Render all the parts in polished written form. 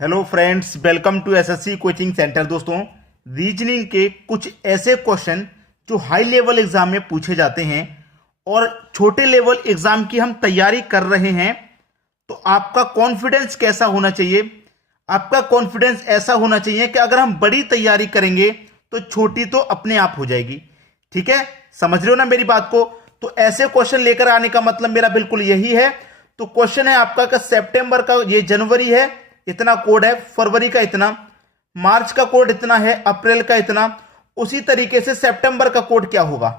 Hello friends, welcome to SSC coaching centre. दोस्तों, reasoning के कुछ ऐसे क्वेश्चन जो हाई लेवल एग्जाम में पूछे जाते हैं और छोटे लेवल एग्जाम की हम तैयारी कर रहे हैं, तो आपका कॉन्फिडेंस कैसा होना चाहिए? आपका कॉन्फिडेंस ऐसा होना चाहिए कि अगर हम बड़ी तैयारी करेंगे तो छोटी तो अपने आप हो जाएगी। ठीक है, समझ रहे हो ना मेरी बात को? तो ऐसे क्वेश्चन लेकर आने का मतलब मेरा बिल्कुल यही है। तो क्वेश्चन है आपका कि सितंबर का, ये जनवरी है, इतना कोड है, फरवरी का इतना, मार्च का कोड इतना है, अप्रैल का इतना, उसी तरीके से सितंबर का कोड क्या होगा?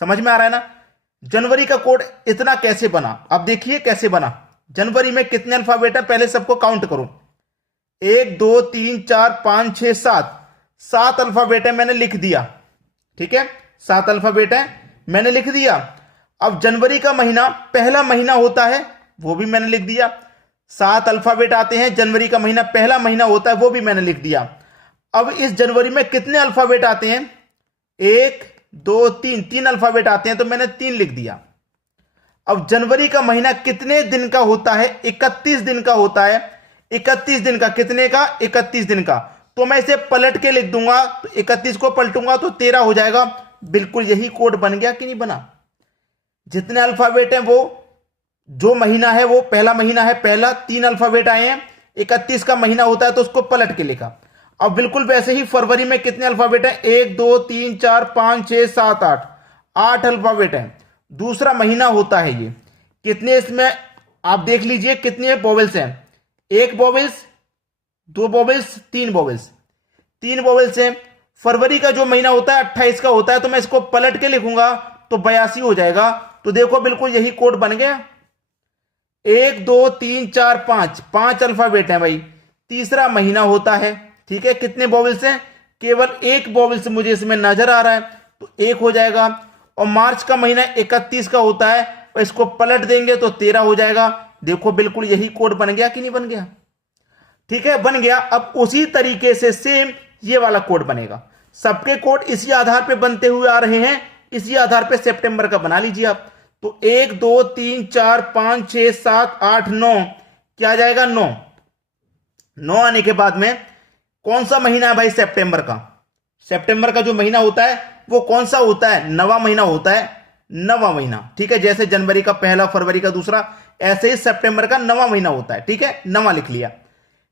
समझ में आ रहा है ना? जनवरी का कोड इतना कैसे बना? अब देखिए कैसे बना। जनवरी में कितने अल्फाबेट है, पहले सबको काउंट करो। 1 2 3 4 5 6 7, 7 अल्फाबेट है, मैंने लिख दिया। ठीक है, 7 अल्फाबेट है, मैंने लिख दिया। अब जनवरी का महीना पहला महीना होता है, वो भी मैंने लिख दिया। 7 अल्फाबेट आते हैं, जनवरी का महीना पहला महीना होता है, वो भी मैंने लिख दिया। अब इस जनवरी में कितने अल्फाबेट आते हैं? 1 2 3 अल्फाबेट आते हैं, तो मैंने 3 लिख दिया। अब जनवरी का महीना कितने दिन का होता है? 31 दिन का होता है। 31 दिन का, कितने का? 31 दिन का। तो मैं इसे पलट के लिख दूंगा, तो 31 को पलटूंगा तो 13 हो जाएगा। बिल्कुल यही कोड बन गया कि नहीं बना? जितने अल्फाबेट हैं, वो जो महीना है वो पहला महीना है, पहला 3 अल्फाबेट आए हैं, 31 का महीना होता है तो उसको पलट के लिखा। अब बिल्कुल वैसे ही फरवरी में कितने अल्फाबेट हैं? 1 2 3 4 5 6 7 8, 8 अल्फाबेट हैं। दूसरा महीना होता है ये। कितने इसमें आप देख लीजिए कितने वोवेल्स हैं? 1 वोवेल्स, 2 वोवेल्स, 3 वोवेल्स, 3 वोवेल्स हैं। फरवरी का जो महीना होता है 28 का होता है, तो मैं इसको पलट के लिखूंगा तो 82 हो जाएगा। तो देखो बिल्कुल यही कोड बन गया। 1 2 3 4 5, 5 अल्फाबेट हैं भाई। तीसरा महीना होता है। ठीक है, कितने वोवेल्स हैं? केवल 1 वोवेल्स मुझे इसमें नजर आ रहा है, तो 1 हो जाएगा। और मार्च का महीना 31 का होता है, और इसको पलट देंगे तो 13 हो जाएगा। देखो बिल्कुल यही कोड बन गया कि नहीं बन गया? ठीक है, बन गया। अब उसी तरीके से सेम ये वाला कोड बनेगा। सबके कोड इसी आधार पे बनते हुए आ रहे हैं, इसी आधार पे सितंबर का बना लीजिए आप। तो 1 2 3 4 5 6 7 8 9, क्या आ जाएगा? 9। 9 आने के बाद में कौन सा महीना है भाई? सितंबर का। सितंबर का जो महीना होता है वो कौन सा होता है? नवा महीना होता है, नवा महीना। ठीक है, जैसे जनवरी का पहला, फरवरी का दूसरा, ऐसे ही सितंबर का नवा महीना होता है। ठीक है, नवा लिख लिया।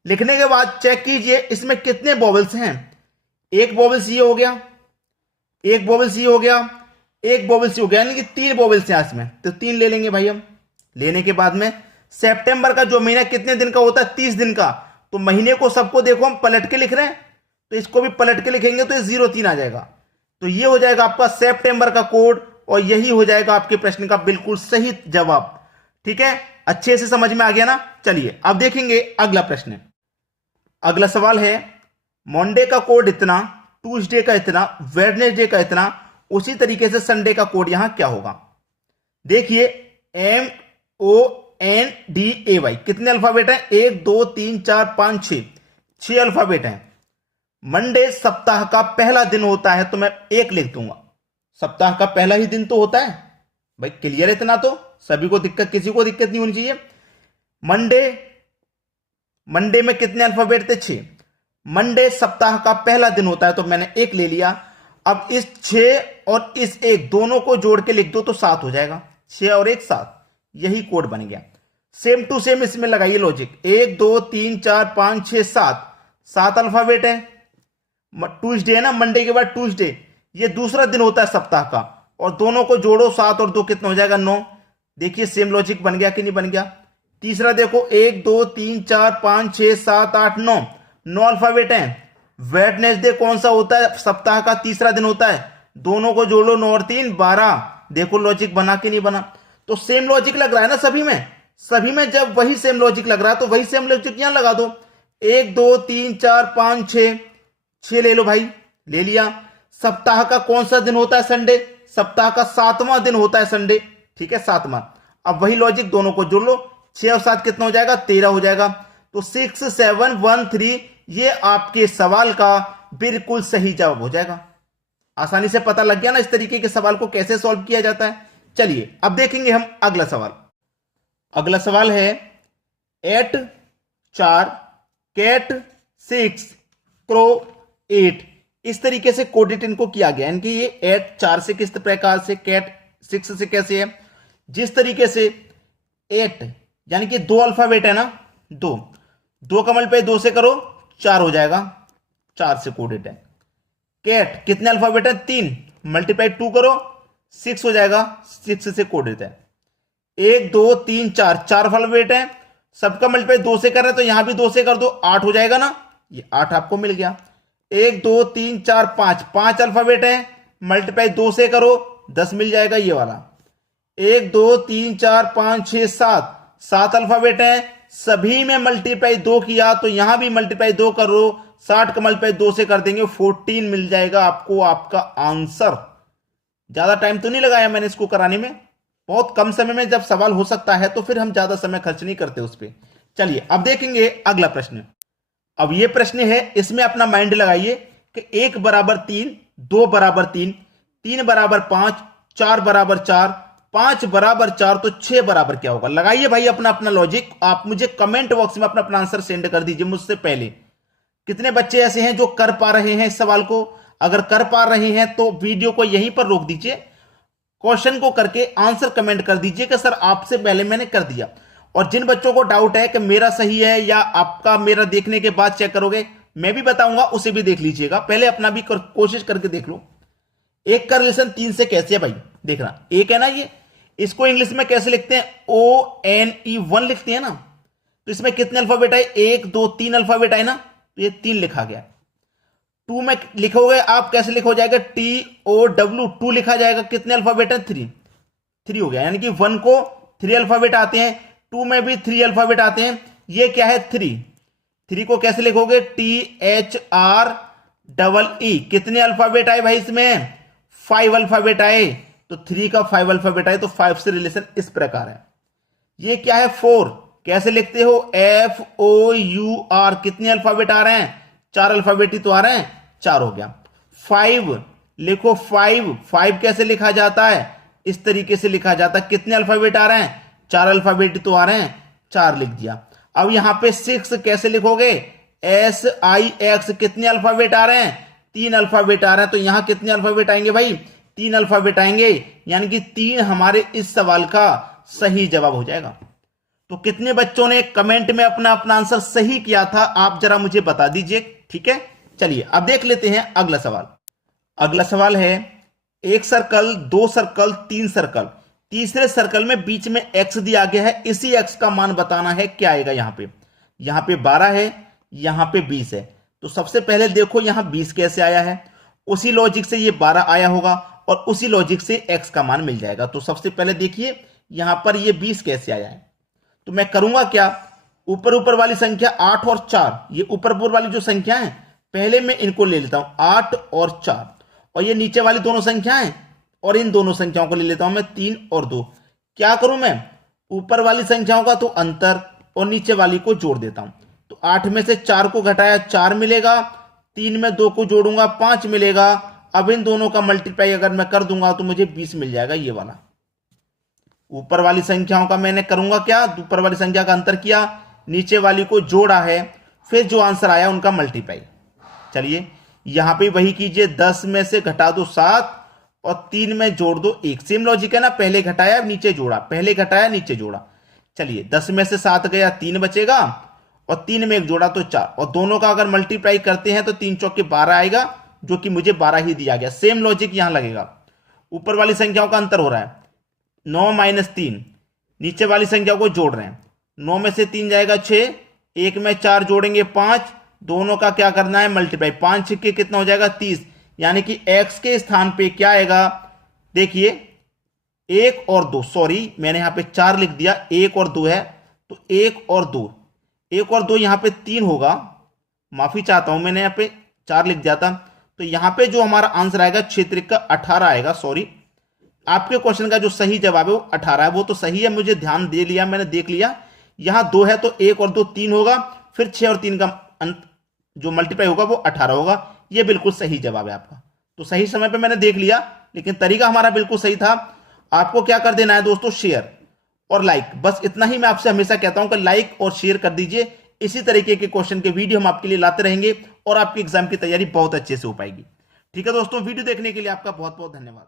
लिखने के बाद चेक कीजिए इसमें कितने वोवेल्स हैं। 1 वोवेल्स ये हो गया, 1 वोवेल्स ये हो गया, 1 वोवेल्स हो गया, यानी कि 3 वोवेल्स हैं इसमें, तो 3 ले लेंगे भाई हम। लेने के बाद में सितंबर का जो महीना कितने दिन का होता है? 30 दिन का। तो महीने को सबको देखो हम पलट के लिख रहे हैं, तो इसको भी पलट के लिखेंगे तो ये 03 आ जाएगा। तो ये हो जाएगा आपका सितंबर का कोड, और यही हो जाएगा आपके प्रश्न का बिल्कुल सही जवाब। ठीक है, अच्छे से समझ में आ गया ना? चलिए अब देखेंगे अगला प्रश्न। अगला सवाल है, मंडे का कोड इतना, ट्यूसडे का इतना, वेडनेसडे का इतना, उसी तरीके से संडे का कोड यहां क्या होगा? देखिए, MONDAY, कितने अल्फाबेट हैं? 1 2 3 4 5 6, 6 अल्फाबेट हैं। मंडे सप्ताह का पहला दिन होता है, तो मैं 1 लिख दूंगा। सप्ताह का पहला ही दिन तो होता है भाई। क्लियर है इतना? तो सभी को दिक्कत, किसी को दिक्कत नहीं होनी चाहिए। मंडे, मंडे में कितने अल्फाबेट थे? 6। मंडे सप्ताह का पहला दिन होता है, तो मैंने 1 ले लिया। अब इस 6 और इस 1 दोनों को जोड़ के लिख दो तो 7 हो जाएगा। 6 और 1 7, यही कोड बन गया। सेम टू सेम इसमें लगाइए लॉजिक। 1 2 3 4 5 6 7, 7 अल्फाबेट है। ट्यूसडे है ना, मंडे के बाद ट्यूसडे, ये दूसरा दिन होता है सप्ताह का, और दोनों को जोड़ो, 7 और 2 कितना हो जाएगा? 9। देखिए सेम लॉजिक बन गया कि नहीं बन गया? तीसरा देखो, 1 2 3 4 5 6 7 8 9, 9 अल्फाबेट हैं। वेडनेसडे कौन सा होता है? सप्ताह का तीसरा दिन होता है, दोनों को जोड़ लो, 9 और 3 12। देखो लॉजिक बना कि नहीं बना? तो सेम लॉजिक लग रहा है ना सभी में? सभी में जब वही सेम लॉजिक लग रहा है तो वही सेम लॉजिक यहां लगा दो। 1 2 3 4 5 6, 6 ले लो भाई, ले लिया। सप्ताह का कौन सा दिन होता है? संडे। सप्ताह का 7वां दिन होता है संडे। ठीक है, 7वां। अब वही लॉजिक, दोनों को जोड़ लो, 6 और 7 कितना हो जाएगा? 13 हो जाएगा। तो 6 7 1 3, ये आपके सवाल का बिल्कुल सही जवाब हो जाएगा। आसानी से पता लग गया ना इस तरीके के सवाल को कैसे सॉल्व किया जाता है? चलिए अब देखेंगे हम अगला सवाल। अगला सवाल है 8 4 कैट 6 क्रो 8, इस तरीके से कोडेड इनको किया गया। यानी कि ये 8 4 से किस प्रकार से, कैट 6 से कैसे है, जिस तरीके से 8 यानी कि 2 अल्फाबेट है ना, 2 का मल्टीप्लाई 2 से करो 4 हो जाएगा, 4 से कोडेड है। कैट कितने अल्फाबेट है, 3, मल्टीप्लाई 2 करो 6 हो जाएगा, 6 से कोडेड है। 1 2 3 4, 4 अल्फाबेट है, सबका मल्टीप्लाई 2 से कर रहे हैं तो यहां भी 2 से कर दो, 8 हो जाएगा ना, ये 8 आपको मिल गया। 1 2 3 4 5, 5 अल्फाबेट है, मल्टीप्लाई 2 से करो 10 मिल जाएगा ये वाला। 1 2 3 4 5 6 7, 7 अल्फाबेट है, सभी में मल्टीप्लाई 2 किया तो यहां भी मल्टीप्लाई 2 करो, 60 का मल्टीप्लाई 2 से कर देंगे 14 मिल जाएगा आपको आपका आंसर। ज्यादा टाइम तो नहीं लगाया मैंने इसको कराने में, बहुत कम समय में जब सवाल हो सकता है तो फिर हम ज्यादा समय खर्च नहीं करते उस पर। चलिए अब देखेंगे अगला प्रश्न। अब ये प्रश्न है, इसमें अपना माइंड लगाइए कि 1 बराबर 3, 2 बराबर 3, 3 बराबर 5, 4 बराबर 4, 5 बराबर 4, तो 6 बराबर क्या होगा। लगाइए भाई अपना अपना लॉजिक, आप मुझे कमेंट बॉक्स में अपना अपना आंसर सेंड कर दीजिए मुझसे पहले। कितने बच्चे ऐसे हैं जो कर पा रहे हैं इस सवाल को, अगर कर पा रहे हैं तो वीडियो को यहीं पर रोक दीजिए, क्वेश्चन को करके आंसर कमेंट कर दीजिए कि सर आपसे पहले मैंने कर दिया। और जिन बच्चों को डाउट है कि मेरा सही है या आपका मेरा देखने के बाद चेक करोगे, मैं भी बताऊंगा, उसे भी देख लीजिएगा, पहले अपना भी कोशिश करके देख लो। 1 का रिलेशन 3 से कैसे है भाई, देखना 1 है ना, ये इसको इंग्लिश में कैसे लिखते हैं, ONE 1 लिखते हैं ना, तो इसमें कितने अल्फाबेट है, 1 2 3 अल्फाबेट है ना, तो ये 3 लिखा गया। 2 में लिखोगे आप कैसे लिखा हो जाएगा, TOW 2 लिखा जाएगा, कितने अल्फाबेट है, 3 हो गया। यानी कि 1 को 3 अल्फाबेट आते हैं, 2 में भी 3 अल्फाबेट आते हैं, ये क्या है 3 को कैसे लिखोगे, THREE, कितने अल्फाबेट आए भाई इसमें, 5 अल्फाबेट आए, तो 3 का 5 अल्फाबेट आए, तो 5 से रिलेशन इस प्रकार है। ये क्या है 4, कैसे लिखते हो, FOUR, कितने अल्फाबेट आ रहे हैं, 4 अल्फाबेट ही तो आ रहे हैं, 4 हो गया। 5 लिखो, 5 कैसे लिखा जाता है, इस तरीके से लिखा जाता है, कितने अल्फाबेट आ रहे हैं, 4 अल्फाबेट तो आ रहे हैं, 4 लिख दिया। अब यहां पे 6 कैसे लिखोगे, SIX, कितने अल्फाबेट आ रहे हैं, 3 अल्फाबेट आ रहे हैं, तो यहां कितने अल्फाबेट आएंगे भाई, 3 अल्फाबेट आएंगे, यानी कि 3 हमारे इस सवाल का सही जवाब हो जाएगा। तो कितने बच्चों ने कमेंट में अपना अपना आंसर सही किया था, आप जरा मुझे बता दीजिए, ठीक है। चलिए अब देख लेते हैं अगला सवाल। अगला सवाल है, 1 सर्कल, 2 सर्कल, 3 सर्कल, तीसरे सर्कल में बीच में x दिया गया है, इसी x का मान बताना है, क्या आएगा। यहां पे 12 है, यहां पे 20 है, तो सबसे पहले देखो यहां 20 कैसे आया है, उसी लॉजिक से ये 12 आया होगा और उसी लॉजिक से x का मान मिल जाएगा। तो सबसे पहले देखिए यहां पर ये 20 कैसे आया है, तो मैं करूंगा क्या, ऊपर वाली संख्या 8 और 4, ये ऊपर वाली जो संख्या है पहले मैं इनको ले लेता हूं 8 और 4, और ये नीचे वाली दोनों संख्याएं और इन दोनों संख्याओं को ले लेता हूं मैं 3 और 2। क्या करूं मैं, ऊपर वाली संख्याओं का तो अंतर और नीचे वाली को जोड़ देता हूं। तो 8 में से 4 को घटाया 4 मिलेगा, 3 में 2 को जोड़ूंगा 5 मिलेगा। अब इन दोनों का मल्टीप्लाई अगर मैं कर दूंगा तो मुझे 20 मिल जाएगा, ये वाला। ऊपर वाली संख्याओं का मैंने करूंगा क्या, ऊपर वाली संख्या का अंतर किया, नीचे वाली को जोड़ा है, फिर जो आंसर आया उनका मल्टीप्लाई। चलिए यहां पे वही कीजिए, 10 में से घटा दो 7 और 3 में जोड़ दो 1, सेम लॉजिक है ना, पहले घटाया नीचे जोड़ा, पहले घटाया नीचे जोड़ा। चलिए 10 में से 7 गया, 3 बचेगा और 3 में 1 जोड़ा तो 4, और दोनों का अगर मल्टीप्लाई करते हैं तो 3 चौके 12 आएगा, जो कि मुझे 12 ही दिया गया। सेम लॉजिक यहां लगेगा, ऊपर वाली संख्याओं का अंतर हो रहा है 9 - 3, नीचे वाली संख्या को जोड़ रहे हैं, 9 में से 3 जाएगा 6, 1 में 4 जोड़ेंगे 5, दोनों का क्या करना है मल्टीप्लाई, 5 6 कितना हो जाएगा 30, यानी कि x के स्थान पे क्या आएगा, देखिए 1 और 2, सॉरी मैंने यहां पे 4 लिख दिया, 1 और 2 है, तो 1 और 2, 1 और 2 यहां पे 3 होगा, माफी चाहता हूं मैंने यहां पे 4 लिख दिया था। तो यहां पे जो हमारा आंसर आएगा क्षेत्र का 18 आएगा, सॉरी आपके क्वेश्चन का जो सही जवाब है वो 18 है, वो तो सही है, मुझे ध्यान दे लिया, मैंने देख लिया। यहां 2 है तो 1 और 2 3 होगा, फिर 6 और 3 का जो मल्टीप्लाई होगा वो 18 होगा, ये बिल्कुल सही जवाब है आपका। तो सही समय पे मैंने देख लिया, लेकिन तरीका हमारा बिल्कुल सही था। आपको क्या कर देना है दोस्तों, शेयर और लाइक, बस इतना ही मैं आपसे हमेशा कहता हूं कि लाइक और शेयर कर दीजिए, इसी तरीके के क्वेश्चन के वीडियो हम आपके लिए लाते रहेंगे और आपकी एग्जाम की तैयारी बहुत अच्छे से हो पाएगी। ठीक है दोस्तों, वीडियो देखने के लिए आपका बहुत बहुत धन्यवाद।